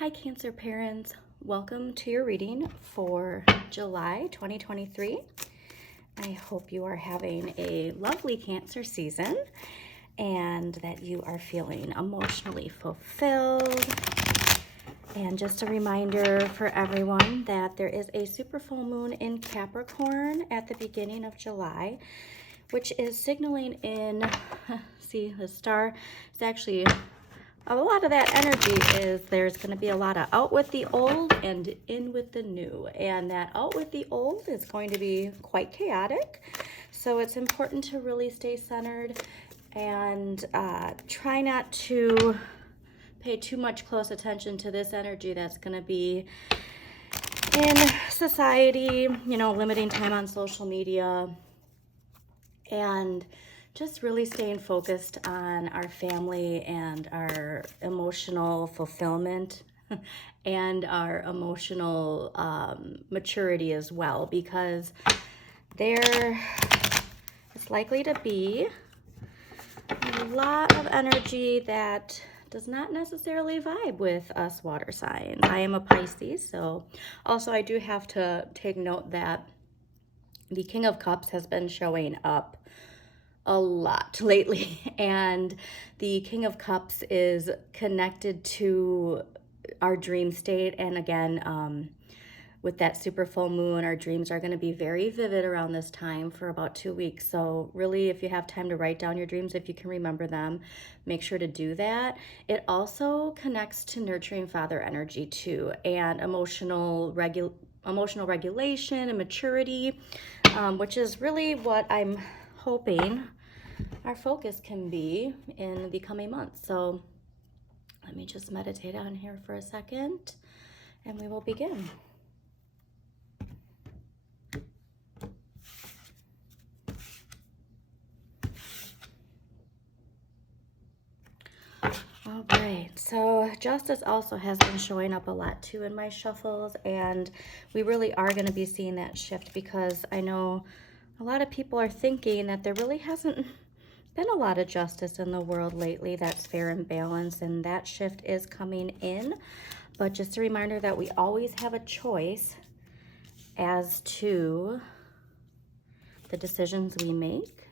Hi Cancer parents, welcome to your reading for July 2023. I hope you are having a lovely Cancer season and that you are feeling emotionally fulfilled. And just a reminder for everyone that there is a super full moon in Capricorn at the beginning of July, which is signaling in, see the star, it's actually a lot of that energy is there's going to be a lot of out with the old and in with the new. And that out with the old is going to be quite chaotic. So it's important to really stay centered and try not to pay too much close attention to this energy that's going to be in society, limiting time on social media, and just really staying focused on our family and our emotional fulfillment and our emotional maturity as well, because there is likely to be a lot of energy that does not necessarily vibe with us water signs. I am a Pisces, so also I do have to take note that the King of Cups has been showing up a lot lately, and the King of Cups is connected to our dream state. And again, with that super full moon, our dreams are going to be very vivid around this time for about 2 weeks. So really, if you have time to write down your dreams, if you can remember them, make sure to do that. It also connects to nurturing father energy too, and emotional regulation and maturity, which is really what I'm hoping our focus can be in the coming months. So let me just meditate on here for a second and we will begin. All right, so justice also has been showing up a lot too in my shuffles, and we really are going to be seeing that shift, because I know a lot of people are thinking that there really hasn't been a lot of justice in the world lately that's fair and balanced, and that shift is coming in. But just a reminder that we always have a choice as to the decisions we make.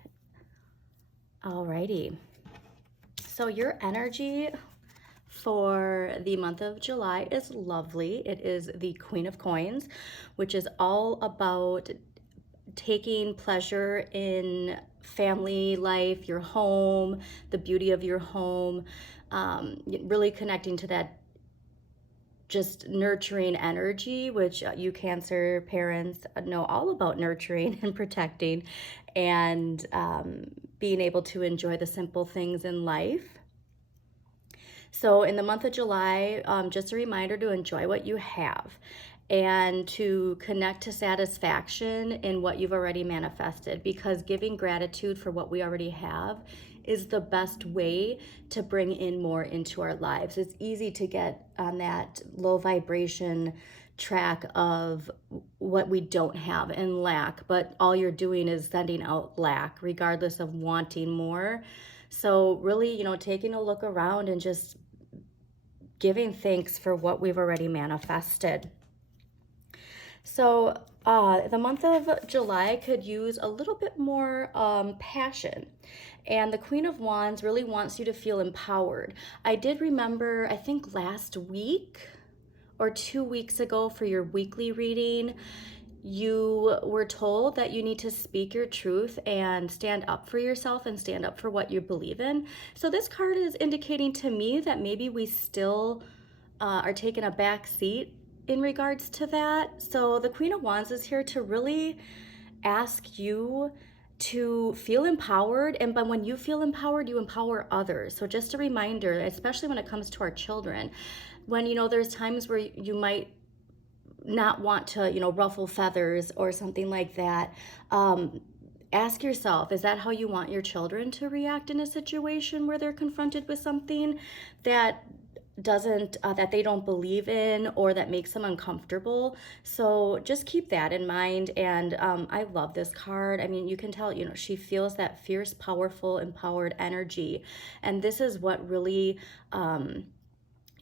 Alrighty. So your energy for the month of July is lovely. It is the Queen of Coins, which is all about taking pleasure in family life, your home, the beauty of your home, really connecting to that just nurturing energy, which you Cancer parents know all about nurturing and protecting, and being able to enjoy the simple things in life. So in the month of July, just a reminder to enjoy what you have and to connect to satisfaction in what you've already manifested, because giving gratitude for what we already have is the best way to bring in more into our lives. It's easy to get on that low vibration track of what we don't have and lack, but all you're doing is sending out lack regardless of wanting more. So really, taking a look around and just giving thanks for what we've already manifested. So the month of July could use a little bit more passion. And the Queen of Wands really wants you to feel empowered. I did remember, I think last week or 2 weeks ago for your weekly reading, you were told that you need to speak your truth and stand up for yourself and stand up for what you believe in. So this card is indicating to me that maybe we still are taking a back seat in regards to that. So the Queen of Wands is here to really ask you to feel empowered, and but when you feel empowered, you empower others. So just a reminder, especially when it comes to our children, when there's times where you might not want to ruffle feathers or something like that, ask yourself, is that how you want your children to react in a situation where they're confronted with something that doesn't that they don't believe in or that makes them uncomfortable? So just keep that in mind. And I love this card. I mean, you can tell she feels that fierce, powerful, empowered energy, and this is what really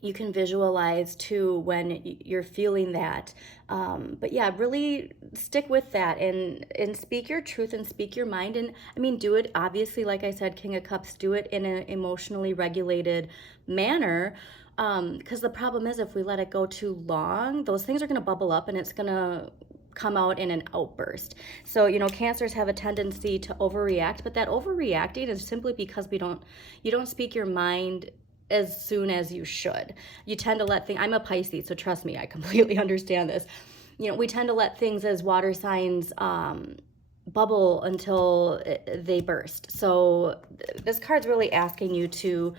you can visualize too when you're feeling that. But yeah, really stick with that and speak your truth and speak your mind. And I mean, do it obviously, like I said, King of Cups, do it in an emotionally regulated manner. Because the problem is if we let it go too long, those things are going to bubble up and it's going to come out in an outburst. So, cancers have a tendency to overreact, but that overreacting is simply because you don't speak your mind as soon as you should. You tend to let things, I'm a Pisces, so trust me, I completely understand this. We tend to let things as water signs bubble until they burst. So this card's really asking you to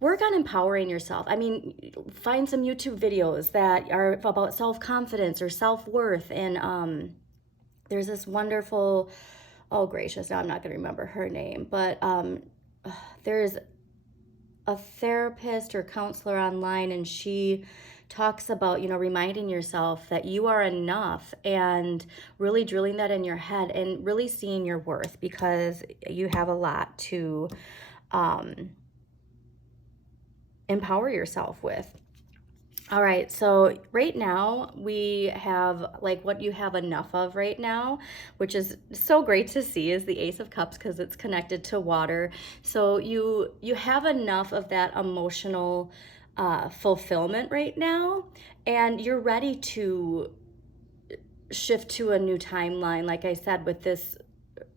work on empowering yourself. I mean, find some YouTube videos that are about self-confidence or self-worth. And there's this wonderful, oh gracious, now I'm not going to remember her name, but there's a therapist or counselor online, and she talks about, reminding yourself that you are enough and really drilling that in your head and really seeing your worth, because you have a lot to empower yourself with. All right, so right now we have like what you have enough of right now, which is so great to see, is the Ace of Cups, because it's connected to water. So you have enough of that emotional fulfillment right now, and you're ready to shift to a new timeline. Like I said, with this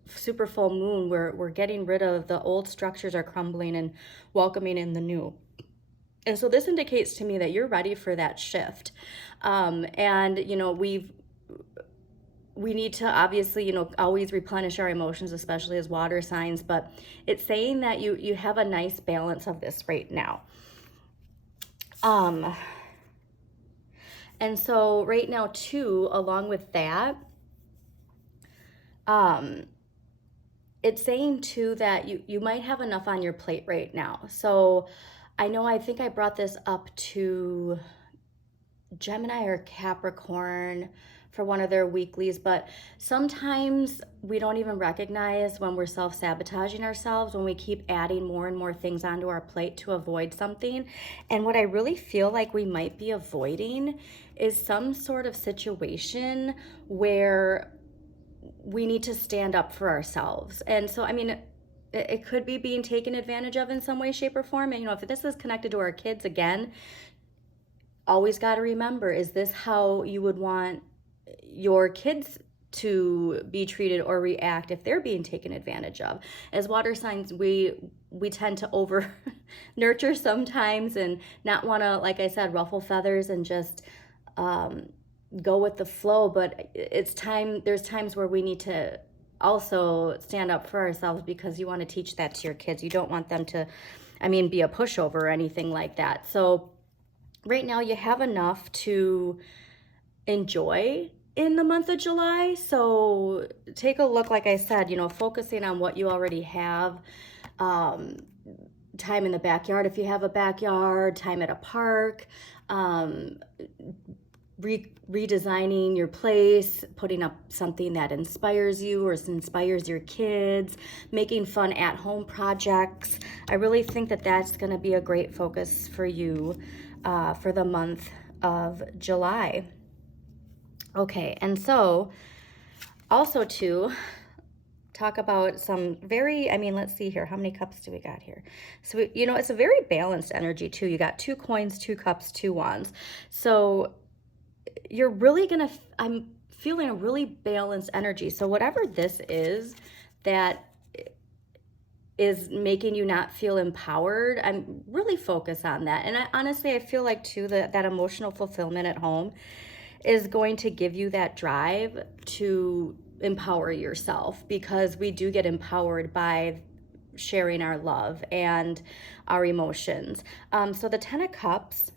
super full moon, we're getting rid of the old structures, are crumbling and welcoming in the new. And so this indicates to me that you're ready for that shift. And, we need to obviously, always replenish our emotions, especially as water signs, but it's saying that you have a nice balance of this right now. And so right now too, along with that, it's saying too that you might have enough on your plate right now. So I think I brought this up to Gemini or Capricorn for one of their weeklies, but sometimes we don't even recognize when we're self-sabotaging ourselves, when we keep adding more and more things onto our plate to avoid something. And what I really feel like we might be avoiding is some sort of situation where we need to stand up for ourselves. And so, I mean, it could be being taken advantage of in some way, shape, or form. And, if this is connected to our kids, again, always got to remember, is this how you would want your kids to be treated or react if they're being taken advantage of? As water signs, we tend to over nurture sometimes and not want to, like I said, ruffle feathers and just go with the flow. But there's times where we need to also stand up for ourselves, because you want to teach that to your kids. You don't want them to, be a pushover or anything like that. So right now you have enough to enjoy in the month of July. So take a look, like I said, focusing on what you already have. Time in the backyard, if you have a backyard, time at a park, redesigning your place, putting up something that inspires you or inspires your kids, making fun at-home projects. I really think that that's going to be a great focus for you for the month of July. Okay, and so also to talk about some very, let's see here, how many cups do we got here? So, it's a very balanced energy too. You got 2 coins, 2 cups, 2 wands. So you're really gonna, I'm feeling a really balanced energy. So whatever this is that is making you not feel empowered, I'm really focus on that. And honestly, I feel like too that emotional fulfillment at home is going to give you that drive to empower yourself, because we do get empowered by sharing our love and our emotions. So the 10 of Cups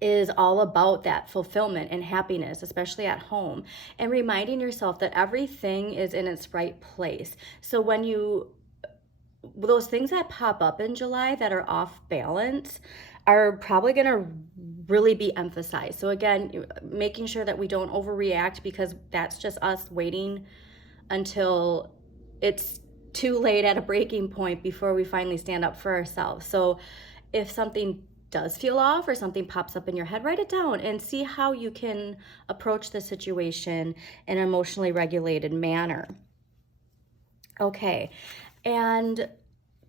is all about that fulfillment and happiness, especially at home, and reminding yourself that everything is in its right place. So when those things that pop up in July that are off balance are probably going to really be emphasized. So again, making sure that we don't overreact, because that's just us waiting until it's too late at a breaking point before we finally stand up for ourselves. So if something does feel off or something pops up in your head, write it down and see how you can approach the situation in an emotionally regulated manner. Okay, and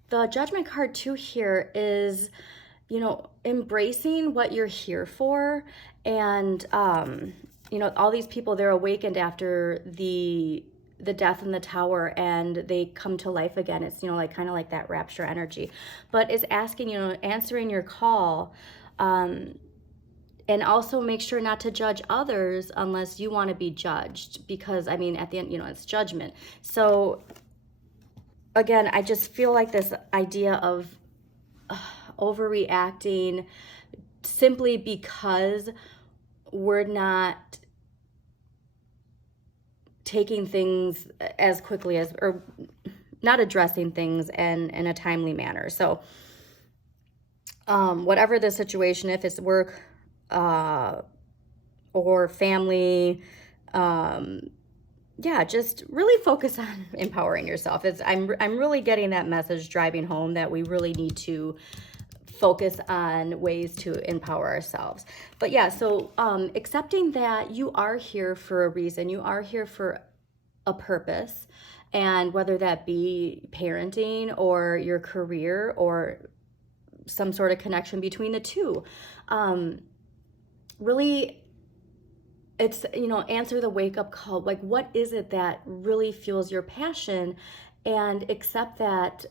the Judgment card too here is, you know, embracing what you're here for. And you know, all these people, they're awakened after the death in the tower, and they come to life again. It's, you know, like kind of like that rapture energy, but it's asking, you know, answering your call. And also make sure not to judge others unless you want to be judged, because I mean, at the end, you know, it's judgment. So again, I just feel like this idea of overreacting simply because we're not taking things as quickly as, or not addressing things in a timely manner. So whatever the situation, if it's work or family, yeah, just really focus on empowering yourself. I'm really getting that message driving home that we really need to focus on ways to empower ourselves. But yeah, so accepting that you are here for a reason, you are here for a purpose, and whether that be parenting or your career or some sort of connection between the two, really, it's, you know, answer the wake-up call. Like, what is it that really fuels your passion, and accept that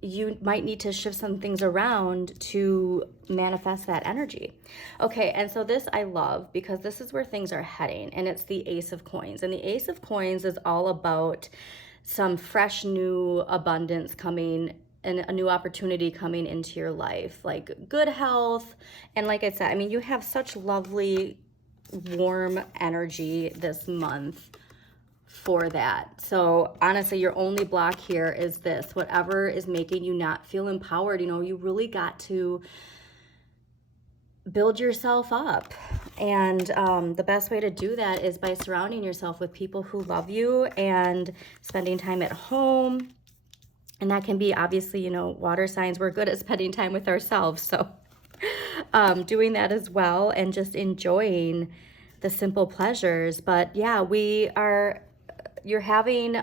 you might need to shift some things around to manifest that energy. Okay, and so this I love, because this is where things are heading, and it's the Ace of Coins. And the Ace of Coins is all about some fresh new abundance coming, and a new opportunity coming into your life, like good health. And like I said, I mean, you have such lovely warm energy this month for that. So honestly, your only block here is this, whatever is making you not feel empowered. You know, you really got to build yourself up. And the best way to do that is by surrounding yourself with people who love you and spending time at home. And that can be, obviously, you know, water signs, we're good at spending time with ourselves. So doing that as well, and just enjoying the simple pleasures. But yeah, you're having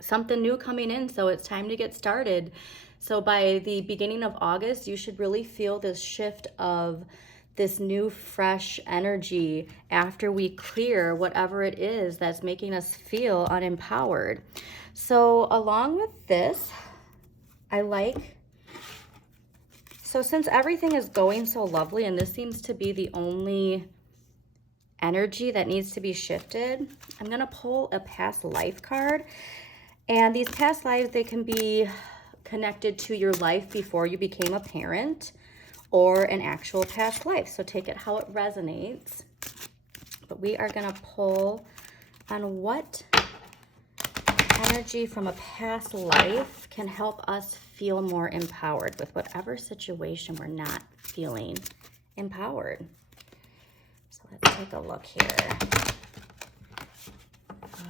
something new coming in, so it's time to get started. So by the beginning of August, you should really feel this shift of this new fresh energy after we clear whatever it is that's making us feel unempowered. So along with this, so since everything is going so lovely, and this seems to be the only energy that needs to be shifted, I'm going to pull a past life card. And these past lives, they can be connected to your life before you became a parent, or an actual past life. So take it how it resonates. But we are going to pull on what energy from a past life can help us feel more empowered with whatever situation we're not feeling empowered. So let's take a look here.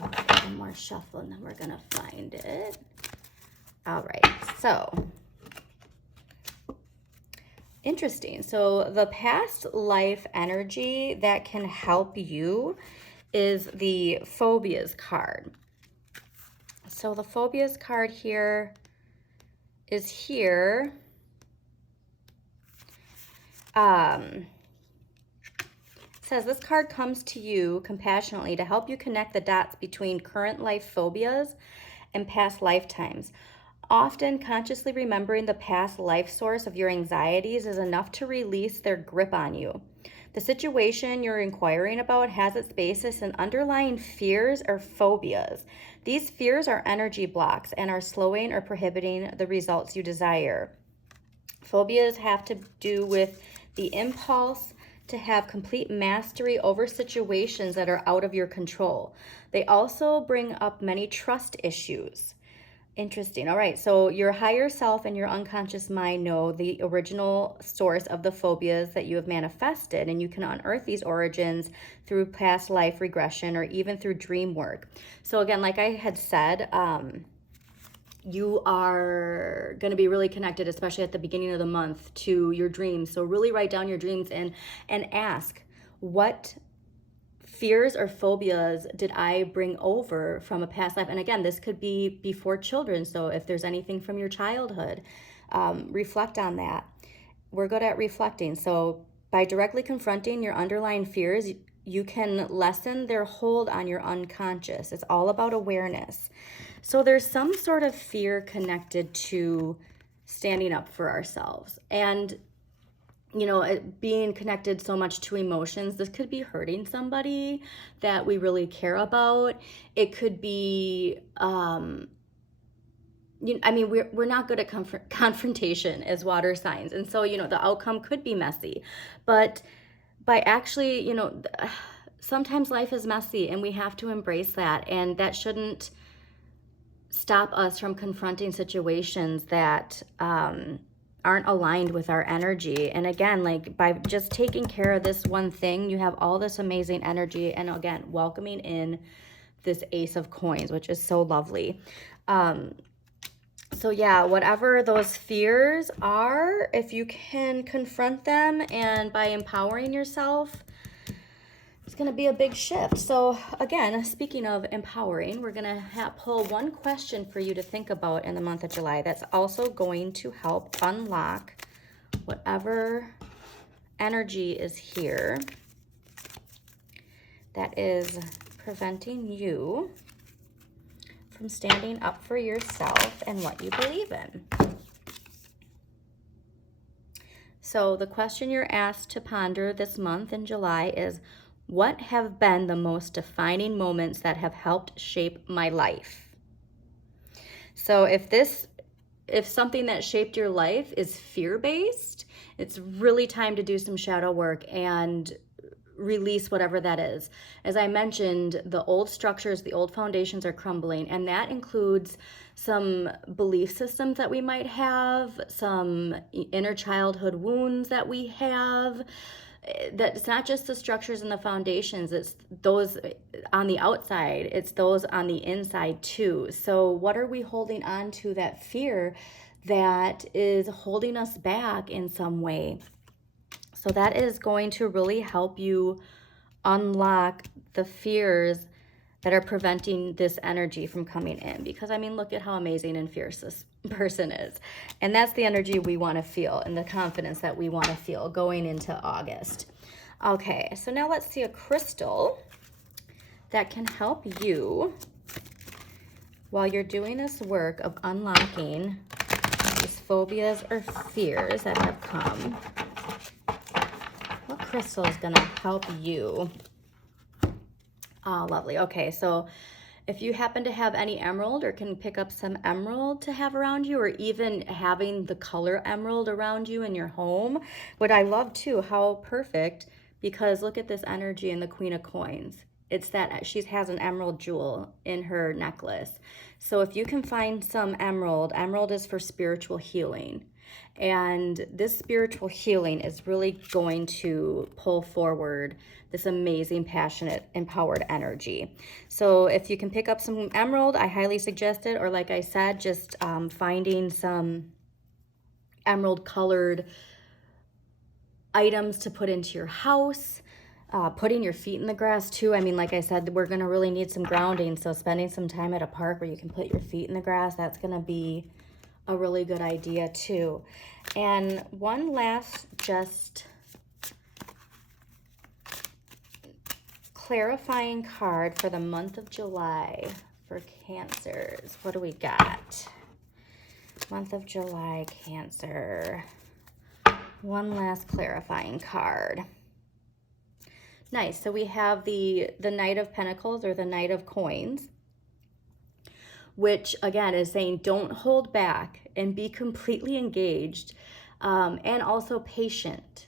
All right, one more shuffle and then we're gonna find it. All right, so interesting. So the past life energy that can help you is the phobias card. So the phobias card here is here. It says this card comes to you compassionately to help you connect the dots between current life phobias and past lifetimes. Often, consciously remembering the past life source of your anxieties is enough to release their grip on you. The situation you're inquiring about has its basis in underlying fears or phobias. These fears are energy blocks and are slowing or prohibiting the results you desire. Phobias have to do with the impulse to have complete mastery over situations that are out of your control. They also bring up many trust issues. Interesting. All right. So your higher self and your unconscious mind know the original source of the phobias that you have manifested, and you can unearth these origins through past life regression or even through dream work. So again, like I had said, You are going to be really connected, especially at the beginning of the month, to your dreams. So really write down your dreams and ask, what fears or phobias did I bring over from a past life? And again, this could be before children. So if there's anything from your childhood, reflect on that. We're good at reflecting. So by directly confronting your underlying fears, you can lessen their hold on your unconscious. It's all about awareness. So there's some sort of fear connected to standing up for ourselves. And it being connected so much to emotions, this could be hurting somebody that we really care about. It could be, we're not good at confrontation as water signs. And so, the outcome could be messy. But by actually, sometimes life is messy and we have to embrace that. And that shouldn't stop us from confronting situations that aren't aligned with our energy. And again, like by just taking care of this one thing, you have all this amazing energy. And again, welcoming in this Ace of Coins, which is so lovely. So yeah, whatever those fears are, if you can confront them and by empowering yourself, it's going to be a big shift. So again, speaking of empowering, we're going to pull one question for you to think about in the month of July that's also going to help unlock whatever energy is here that is preventing you from standing up for yourself and what you believe in. So the question you're asked to ponder this month in July is, what have been the most defining moments that have helped shape my life? So if something that shaped your life is fear-based, it's really time to do some shadow work and release whatever that is. As I mentioned, the old structures, the old foundations are crumbling, and that includes some belief systems that we might have, some inner childhood wounds that we have. That it's not just the structures and the foundations, it's those on the outside, it's those on the inside too. So what are we holding on to, that fear that is holding us back in some way? So that is going to really help you unlock the fears that are preventing this energy from coming in. Because look at how amazing and fierce this person is. And that's the energy we want to feel and the confidence that we want to feel going into August. Okay, so now let's see a crystal that can help you while you're doing this work of unlocking these phobias or fears that have come. What crystal is going to help you? Oh, lovely. Okay, so if you happen to have any emerald or can pick up some emerald to have around you, or even having the color emerald around you in your home, what I love too, how perfect, because look at this energy in the Queen of Coins. It's that she has an emerald jewel in her necklace. So if you can find some emerald is for spiritual healing. And this spiritual healing is really going to pull forward this amazing, passionate, empowered energy. So if you can pick up some emerald, I highly suggest it. Or like I said, just finding some emerald colored items to put into your house. Putting your feet in the grass too. Like I said, we're going to really need some grounding. So spending some time at a park where you can put your feet in the grass, that's going to be a really good idea too. And one last just clarifying card for the month of July for Cancers. What do we got? Month of July, Cancer. One last clarifying card. Nice. So we have the Knight of Pentacles, or the Knight of Coins, which again is saying don't hold back and be completely engaged, and also patient.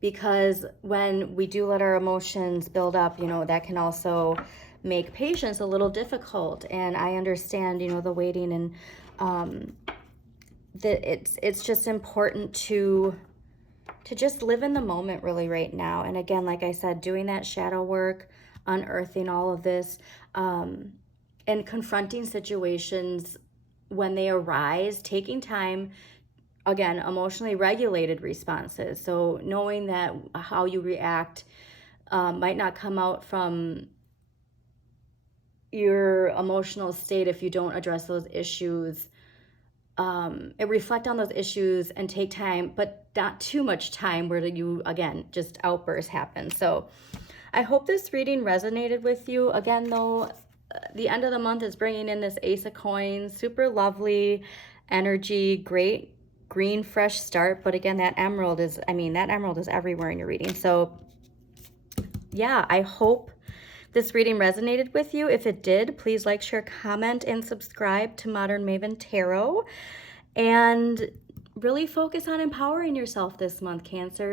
Because when we do let our emotions build up, that can also make patience a little difficult. And I understand, the waiting, and that it's just important to just live in the moment really right now. And again, like I said, doing that shadow work, unearthing all of this, and confronting situations when they arise, taking time, again, emotionally regulated responses. So knowing that how you react might not come out from your emotional state if you don't address those issues. Reflect on those issues and take time, but not too much time where you, again, just outbursts happen. So I hope this reading resonated with you. Again, though, the end of the month is bringing in this Ace of Coins, super lovely energy, great green, fresh start. But again, that emerald is everywhere in your reading. So yeah, I hope this reading resonated with you. If it did, please like, share, comment, and subscribe to Modern Maven Tarot. And really focus on empowering yourself this month, Cancer.